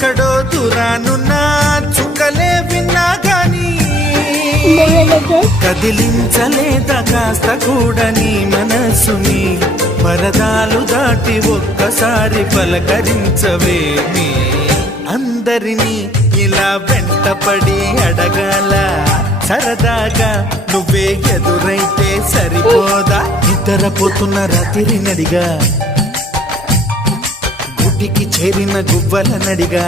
ఎక్కడో దూరానున్నా చుక్కలే విన్నా గాని కదిలించలేదా కాస్త కూడా నీ మనసుని పరదాలు దాటి ఒక్కసారి పలకరించవేమి అందరినీ ఇలా వెంటపడి అడగాల సరదాగా నువ్వే ఎదురైతే సరిపోదా నిద్రపోతున్న రాత్రి నడిగా గుటికి చేరిన గువ్వల నడిగా